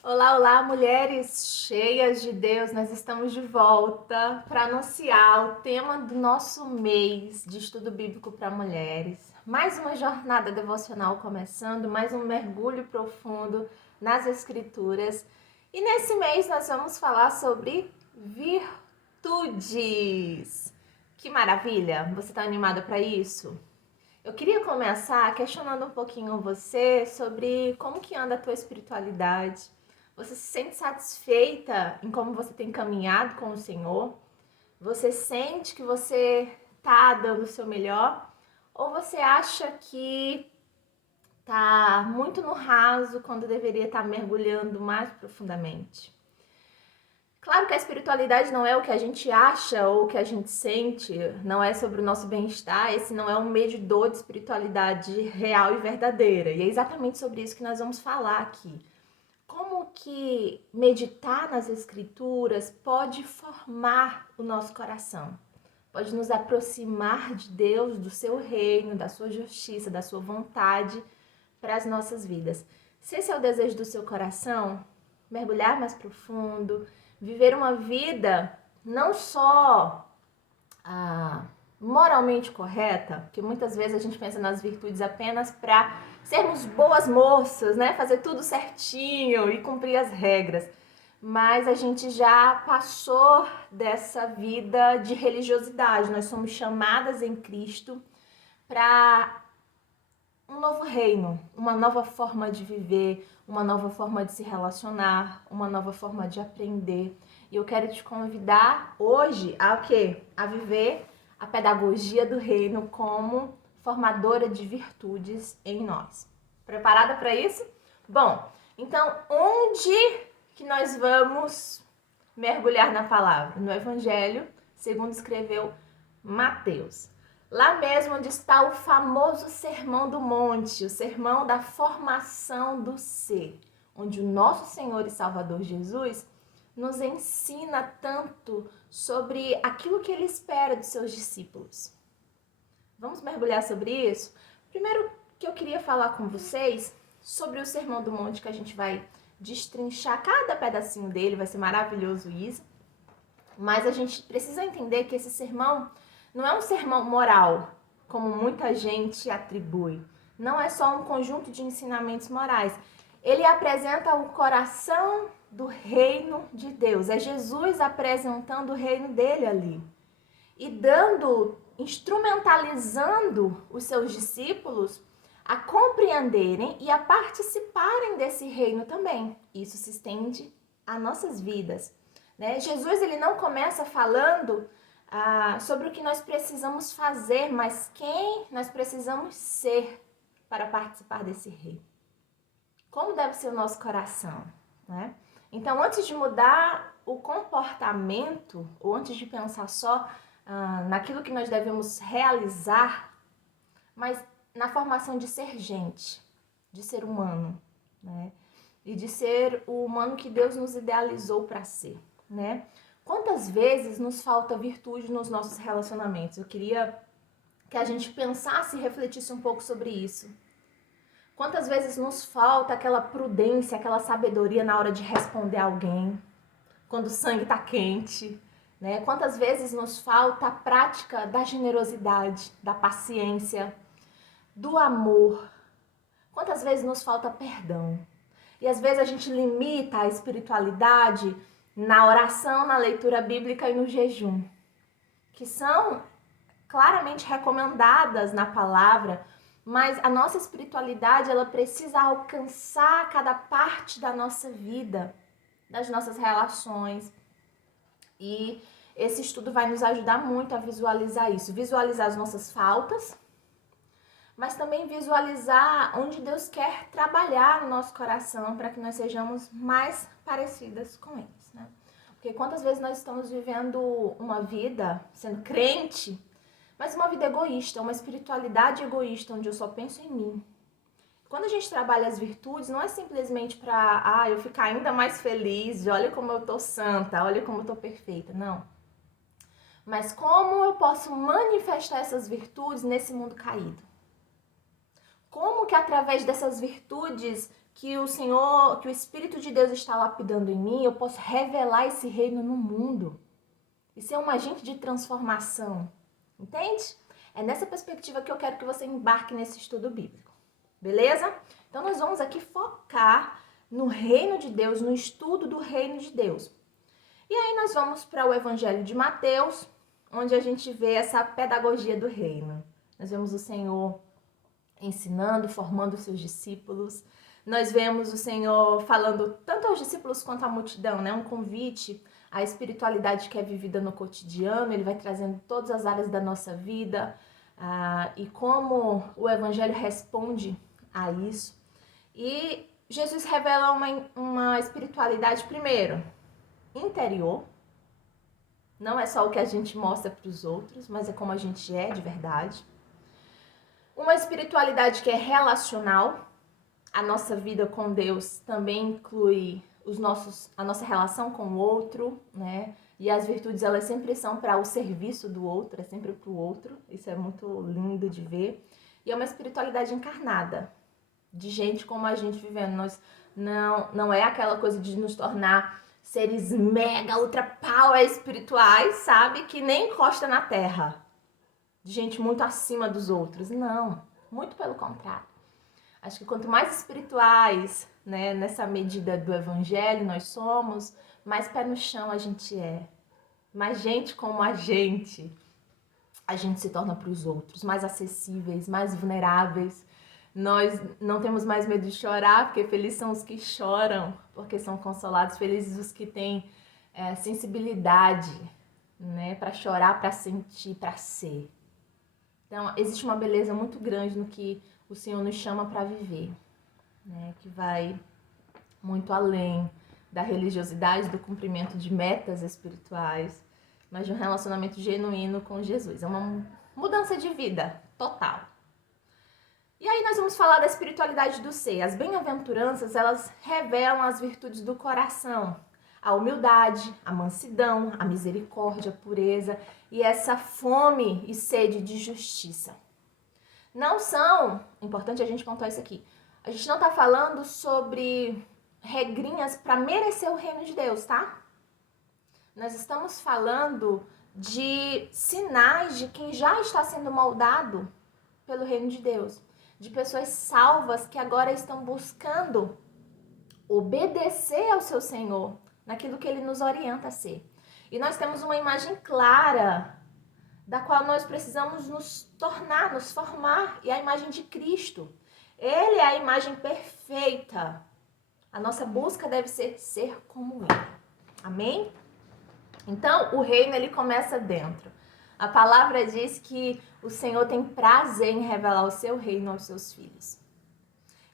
Olá, olá, mulheres cheias de Deus, nós estamos de volta para anunciar o tema do nosso mês de estudo bíblico para mulheres. Mais uma jornada devocional começando, mais um mergulho profundo nas Escrituras. E nesse mês nós vamos falar sobre virtudes. Que maravilha! Você está animada para isso? Eu queria começar questionando um pouquinho você sobre como que anda a tua espiritualidade. Você se sente satisfeita em como você tem caminhado com o Senhor? Você sente que você tá dando o seu melhor? Ou você acha que tá muito no raso quando deveria estar mergulhando mais profundamente? Claro que a espiritualidade não é o que a gente acha ou o que a gente sente, não é sobre o nosso bem-estar, esse não é um medidor de espiritualidade real e verdadeira. E é exatamente sobre isso que nós vamos falar aqui. Como que meditar nas escrituras pode formar o nosso coração? Pode nos aproximar de Deus, do seu reino, da sua justiça, da sua vontade para as nossas vidas. Se esse é o desejo do seu coração, mergulhar mais profundo, viver uma vida não só moralmente correta, porque muitas vezes a gente pensa nas virtudes apenas para sermos boas moças, né? Fazer tudo certinho e cumprir as regras. Mas a gente já passou dessa vida de religiosidade. Nós somos chamadas em Cristo para um novo reino, uma nova forma de viver, uma nova forma de se relacionar, uma nova forma de aprender. E eu quero te convidar hoje a o quê? A viver a pedagogia do reino como formadora de virtudes em nós. Preparada para isso? Bom, então onde que nós vamos mergulhar na palavra? No Evangelho, segundo escreveu Mateus. Lá mesmo onde está o famoso Sermão do Monte, o sermão da formação do ser, onde o nosso Senhor e Salvador Jesus nos ensina tanto sobre aquilo que ele espera dos seus discípulos. Vamos mergulhar sobre isso? Primeiro que eu queria falar com vocês sobre o Sermão do Monte, que a gente vai destrinchar cada pedacinho dele, vai ser maravilhoso isso. Mas a gente precisa entender que esse sermão não é um sermão moral, como muita gente atribui. Não é só um conjunto de ensinamentos morais. Ele apresenta o coração do reino de Deus. É Jesus apresentando o reino dele ali. E instrumentalizando os seus discípulos a compreenderem e a participarem desse reino também. Isso se estende a nossas vidas. Né? Jesus ele não começa falando sobre o que nós precisamos fazer, mas quem nós precisamos ser para participar desse reino. Como deve ser o nosso coração, né? Então, antes de mudar o comportamento, ou antes de pensar só naquilo que nós devemos realizar, mas na formação de ser gente, de ser humano, né? E de ser o humano que Deus nos idealizou para ser, né? Quantas vezes nos falta virtude nos nossos relacionamentos? Eu queria que a gente pensasse e refletisse um pouco sobre isso. Quantas vezes nos falta aquela prudência, aquela sabedoria na hora de responder a alguém, quando o sangue está quente, né? Quantas vezes nos falta a prática da generosidade, da paciência, do amor? Quantas vezes nos falta perdão? E às vezes a gente limita a espiritualidade na oração, na leitura bíblica e no jejum, que são claramente recomendadas na palavra, mas a nossa espiritualidade ela precisa alcançar cada parte da nossa vida, das nossas relações. E esse estudo vai nos ajudar muito a visualizar isso, visualizar as nossas faltas, mas também visualizar onde Deus quer trabalhar no nosso coração para que nós sejamos mais parecidas com eles, né? Porque quantas vezes nós estamos vivendo uma vida, sendo crente, mas uma vida egoísta, uma espiritualidade egoísta, onde eu só penso em mim. Quando a gente trabalha as virtudes, não é simplesmente para eu ficar ainda mais feliz, olha como eu tô santa, olha como eu tô perfeita, não. Mas como eu posso manifestar essas virtudes nesse mundo caído? Como que através dessas virtudes que o Senhor, que o Espírito de Deus está lapidando em mim, eu posso revelar esse reino no mundo e ser um agente de transformação. Entende? É nessa perspectiva que eu quero que você embarque nesse estudo bíblico. Beleza? Então nós vamos aqui focar no reino de Deus, no estudo do reino de Deus. E aí nós vamos para o Evangelho de Mateus, onde a gente vê essa pedagogia do reino. Nós vemos o Senhor ensinando, formando os seus discípulos. Nós vemos o Senhor falando tanto aos discípulos quanto à multidão, né? Um convite à espiritualidade que é vivida no cotidiano. Ele vai trazendo todas as áreas da nossa vida e como o Evangelho responde a isso. E Jesus revela uma espiritualidade, primeiro, interior. Não é só o que a gente mostra para os outros, mas é como a gente é de verdade. Uma espiritualidade que é relacional. A nossa vida com Deus também inclui a nossa relação com o outro, né? E as virtudes, elas sempre são para o serviço do outro, é sempre para o outro. Isso é muito lindo de ver. E é uma espiritualidade encarnada, de gente como a gente vivendo. Nós não é aquela coisa de nos tornar seres mega, ultra power espirituais, sabe? Que nem encosta na terra. De gente muito acima dos outros. Não, muito pelo contrário. Acho que quanto mais espirituais, né, nessa medida do Evangelho nós somos, mais pé no chão a gente é. Mais gente como a gente se torna para os outros. Mais acessíveis, mais vulneráveis. Nós não temos mais medo de chorar, porque felizes são os que choram, porque são consolados. Felizes os que têm sensibilidade, né, para chorar, para sentir, para ser. Então, existe uma beleza muito grande no que o Senhor nos chama para viver, né? Que vai muito além da religiosidade, do cumprimento de metas espirituais, mas de um relacionamento genuíno com Jesus. É uma mudança de vida total. E aí nós vamos falar da espiritualidade do ser. As bem-aventuranças, elas revelam as virtudes do coração. A humildade, a mansidão, a misericórdia, a pureza e essa fome e sede de justiça. Não são, importante a gente pontuar isso aqui, a gente não está falando sobre regrinhas para merecer o reino de Deus, tá? Nós estamos falando de sinais de quem já está sendo moldado pelo reino de Deus. De pessoas salvas que agora estão buscando obedecer ao seu Senhor, naquilo que Ele nos orienta a ser. E nós temos uma imagem clara da qual nós precisamos nos tornar, nos formar, e a imagem de Cristo. Ele é a imagem perfeita. A nossa busca deve ser como Ele. Amém? Então, o reino, ele começa dentro. A palavra diz que o Senhor tem prazer em revelar o seu reino aos seus filhos.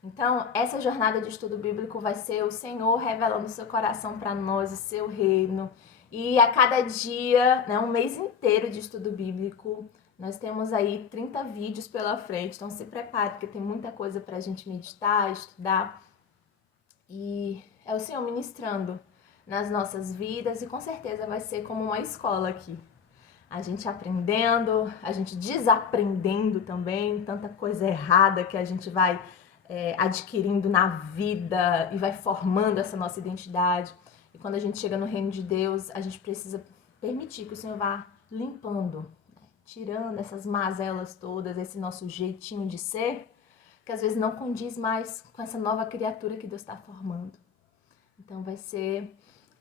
Então, essa jornada de estudo bíblico vai ser o Senhor revelando o seu coração para nós, o seu reino. E a cada dia, né, um mês inteiro de estudo bíblico, nós temos aí 30 vídeos pela frente. Então, se prepare, porque tem muita coisa para a gente meditar, estudar. E é o Senhor ministrando nas nossas vidas e com certeza vai ser como uma escola aqui. A gente aprendendo, a gente desaprendendo também, tanta coisa errada que a gente vai adquirindo na vida e vai formando essa nossa identidade. E quando a gente chega no reino de Deus, a gente precisa permitir que o Senhor vá limpando, né? Tirando essas mazelas todas, esse nosso jeitinho de ser, que às vezes não condiz mais com essa nova criatura que Deus está formando. Então vai ser...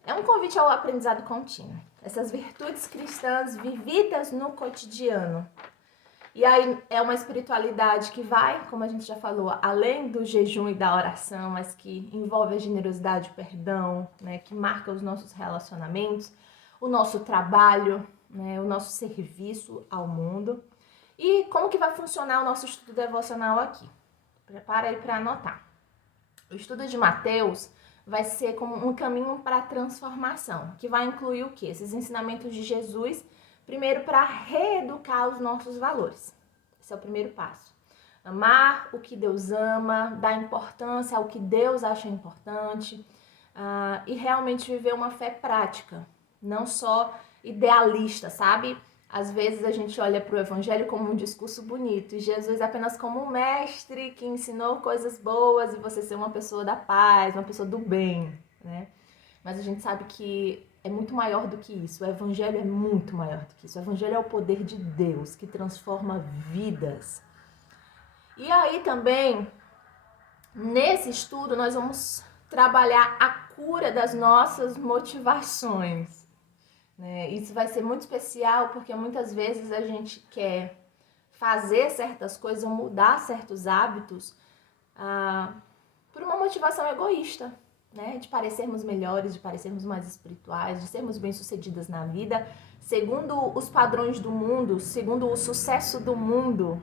É um convite ao aprendizado contínuo. Essas virtudes cristãs vividas no cotidiano. E aí é uma espiritualidade que vai, como a gente já falou, além do jejum e da oração, mas que envolve a generosidade, o perdão, né, que marca os nossos relacionamentos, o nosso trabalho, né, o nosso serviço ao mundo. E como que vai funcionar o nosso estudo devocional aqui? Prepara aí para anotar. O estudo de Mateus vai ser como um caminho para a transformação, que vai incluir o quê? Esses ensinamentos de Jesus, primeiro para reeducar os nossos valores. Esse é o primeiro passo. Amar o que Deus ama, dar importância ao que Deus acha importante e realmente viver uma fé prática, não só idealista, sabe? Às vezes a gente olha para o evangelho como um discurso bonito e Jesus apenas como um mestre que ensinou coisas boas e você ser uma pessoa da paz, uma pessoa do bem, né? Mas a gente sabe que é muito maior do que isso. O evangelho é muito maior do que isso. O evangelho é o poder de Deus que transforma vidas. E aí também, nesse estudo, nós vamos trabalhar a cura das nossas motivações. Né? Isso vai ser muito especial porque muitas vezes a gente quer fazer certas coisas ou mudar certos hábitos por uma motivação egoísta, né? De parecermos melhores, de parecermos mais espirituais, de sermos bem-sucedidas na vida, segundo os padrões do mundo, segundo o sucesso do mundo.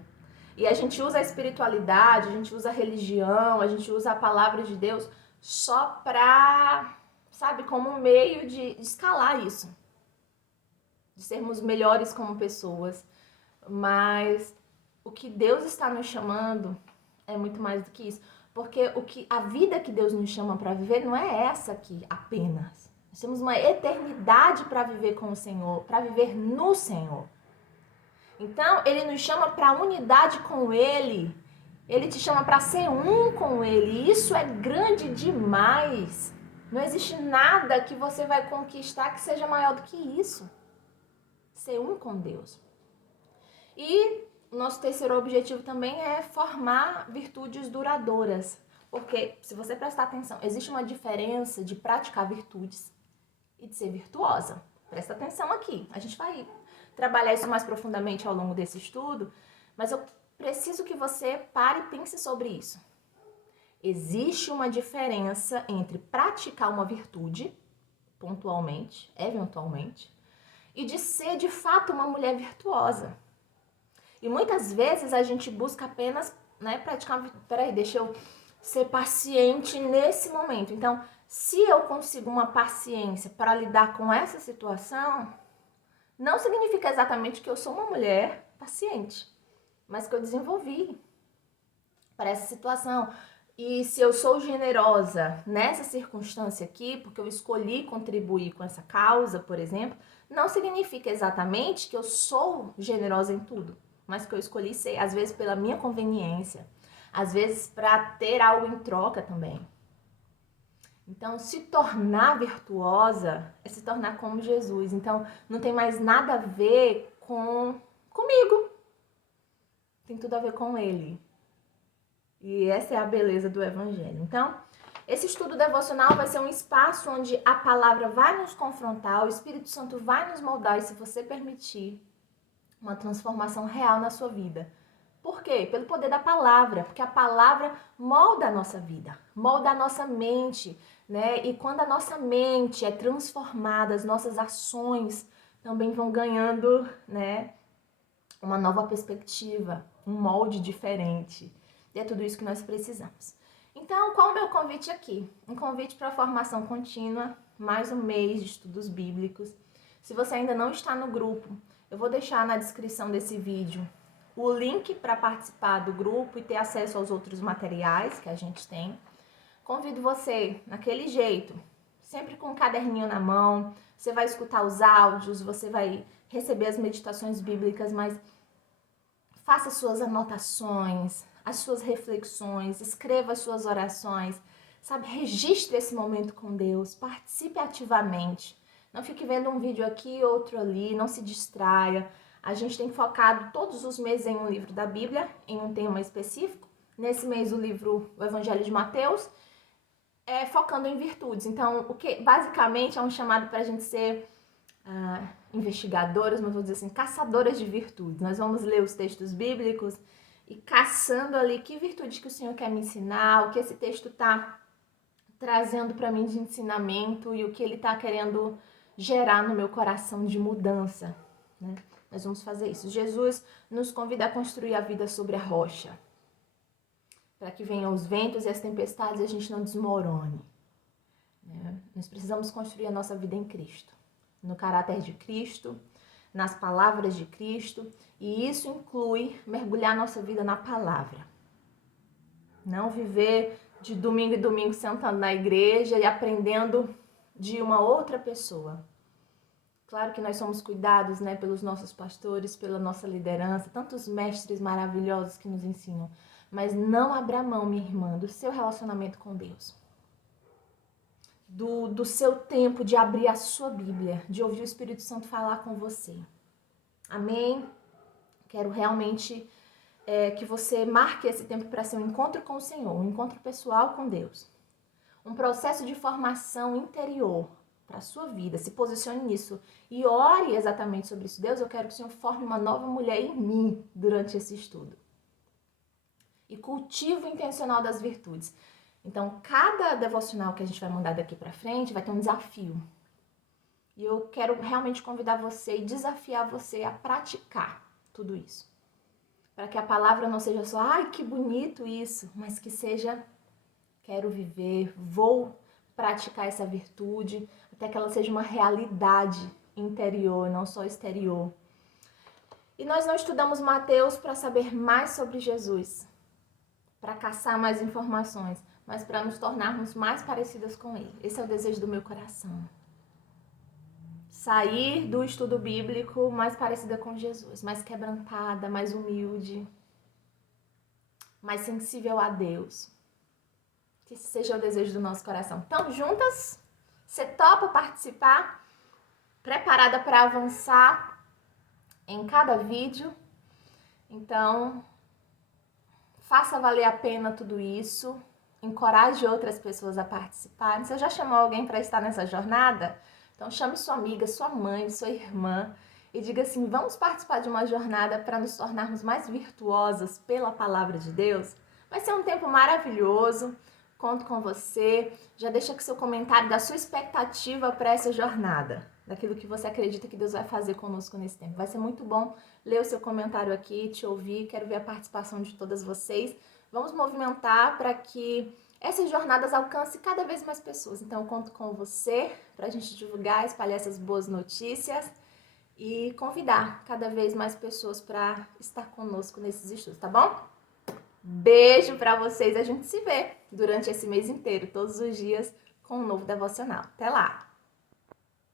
E a gente usa a espiritualidade, a gente usa a religião, a gente usa a palavra de Deus só pra, sabe, como um meio de escalar isso. De sermos melhores como pessoas. Mas o que Deus está nos chamando é muito mais do que isso. Porque a vida que Deus nos chama para viver não é essa aqui apenas. Nós temos uma eternidade para viver com o Senhor, para viver no Senhor. Então, Ele nos chama para unidade com Ele. Ele te chama para ser um com Ele. E isso é grande demais. Não existe nada que você vai conquistar que seja maior do que isso. Ser um com Deus. E o nosso terceiro objetivo também é formar virtudes duradouras. Porque, se você prestar atenção, existe uma diferença de praticar virtudes e de ser virtuosa. Presta atenção aqui. A gente vai trabalhar isso mais profundamente ao longo desse estudo, mas eu preciso que você pare e pense sobre isso. Existe uma diferença entre praticar uma virtude, pontualmente, eventualmente, e de ser de fato uma mulher virtuosa. E muitas vezes a gente busca apenas, né, praticar, peraí, deixa eu ser paciente nesse momento. Então, se eu consigo uma paciência para lidar com essa situação, não significa exatamente que eu sou uma mulher paciente, mas que eu desenvolvi para essa situação. E se eu sou generosa nessa circunstância aqui, porque eu escolhi contribuir com essa causa, por exemplo, não significa exatamente que eu sou generosa em tudo, mas que eu escolhi ser, às vezes pela minha conveniência, às vezes para ter algo em troca também. Então, se tornar virtuosa é se tornar como Jesus. Então, não tem mais nada a ver comigo. Tem tudo a ver com Ele. E essa é a beleza do Evangelho. Então, esse estudo devocional vai ser um espaço onde a palavra vai nos confrontar, o Espírito Santo vai nos moldar e, se você permitir, uma transformação real na sua vida. Por quê? Pelo poder da palavra, porque a palavra molda a nossa vida, molda a nossa mente, né? E quando a nossa mente é transformada, as nossas ações também vão ganhando, né, uma nova perspectiva, um molde diferente. E é tudo isso que nós precisamos. Então, qual é o meu convite aqui? Um convite para a formação contínua, mais um mês de estudos bíblicos. Se você ainda não está no grupo, eu vou deixar na descrição desse vídeo o link para participar do grupo e ter acesso aos outros materiais que a gente tem. Convido você, naquele jeito, sempre com um caderninho na mão, você vai escutar os áudios, você vai receber as meditações bíblicas, mas faça suas anotações, as suas reflexões, escreva as suas orações, sabe? Registre esse momento com Deus, participe ativamente. Não fique vendo um vídeo aqui, outro ali, não se distraia. A gente tem focado todos os meses em um livro da Bíblia, em um tema específico. Nesse mês, o Evangelho de Mateus, focando em virtudes. Então, o que basicamente é um chamado para a gente ser investigadoras, mas vou dizer assim, caçadoras de virtudes. Nós vamos ler os textos bíblicos e caçando ali que virtude que o Senhor quer me ensinar, o que esse texto está trazendo para mim de ensinamento e o que ele está querendo gerar no meu coração de mudança, né? Nós vamos fazer isso. Jesus nos convida a construir a vida sobre a rocha, para que venham os ventos e as tempestades e a gente não desmorone, né? Nós precisamos construir a nossa vida em Cristo, no caráter de Cristo, nas palavras de Cristo, e isso inclui mergulhar nossa vida na palavra. Não viver de domingo em domingo sentando na igreja e aprendendo de uma outra pessoa. Claro que nós somos cuidados, né, pelos nossos pastores, pela nossa liderança, tantos mestres maravilhosos que nos ensinam. Mas não abra mão, minha irmã, do seu relacionamento com Deus. Do seu tempo de abrir a sua Bíblia, de ouvir o Espírito Santo falar com você. Amém? Quero realmente que você marque esse tempo para ser um encontro com o Senhor, um encontro pessoal com Deus. Um processo de formação interior para a sua vida. Se posicione nisso e ore exatamente sobre isso. Deus, eu quero que o Senhor forme uma nova mulher em mim durante esse estudo. E cultivo intencional das virtudes. Então, cada devocional que a gente vai mandar daqui para frente vai ter um desafio. E eu quero realmente convidar você e desafiar você a praticar tudo isso. Para que a palavra não seja só, ai, que bonito isso, mas que seja, quero viver, vou praticar essa virtude, até que ela seja uma realidade interior, não só exterior. E nós não estudamos Mateus para saber mais sobre Jesus, para caçar mais informações, mas para nos tornarmos mais parecidas com Ele. Esse é o desejo do meu coração. Sair do estudo bíblico mais parecida com Jesus, mais quebrantada, mais humilde, mais sensível a Deus. Que esse seja o desejo do nosso coração. Então, juntas, você topa participar? Preparada para avançar em cada vídeo? Então, faça valer a pena tudo isso. Encoraje outras pessoas a participarem. Você já chamou alguém para estar nessa jornada? Então, chame sua amiga, sua mãe, sua irmã e diga assim, vamos participar de uma jornada para nos tornarmos mais virtuosas pela palavra de Deus? Vai ser um tempo maravilhoso, conto com você. Já deixa aqui seu comentário da sua expectativa para essa jornada, daquilo que você acredita que Deus vai fazer conosco nesse tempo. Vai ser muito bom ler o seu comentário aqui, te ouvir, quero ver a participação de todas vocês. Vamos movimentar para que essas jornadas alcancem cada vez mais pessoas. Então, eu conto com você para a gente divulgar, espalhar essas boas notícias e convidar cada vez mais pessoas para estar conosco nesses estudos, tá bom? Beijo para vocês. A gente se vê durante esse mês inteiro, todos os dias, com um novo devocional. Até lá!